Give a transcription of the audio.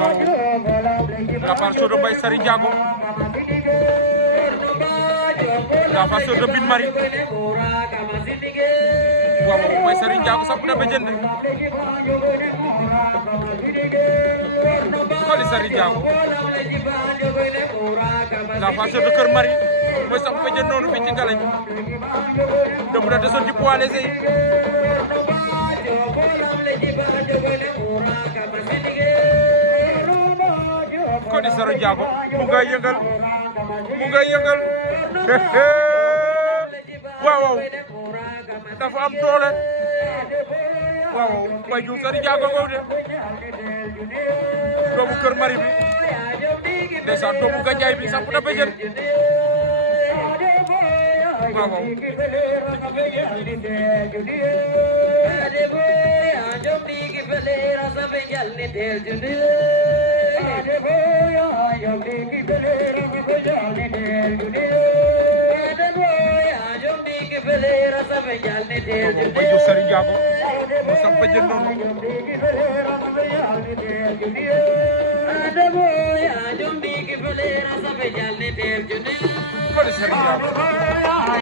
la part de Mbaye Sary Ndiago la part de Bin Mari waaw Mbaye Sary Ndiago samp na ba jënd Coly Sary Ndiago la part de Kër Mari mooy samp ba jënd noonu fii ci Ngalañ dem na desoon ci poids léger yi Coly Sary Ndiago mu ngay yëngal waaw dafa am doole waaw Mbaye Diouf Sary Ndiago ngow de doomu Kër Mari bi ndeysaan doomu Gandiaye bi samp na ba jënd waaw Mbaye Diouf Sary Ndiago mu samp ba jënd noonu Coly Sary Ndiago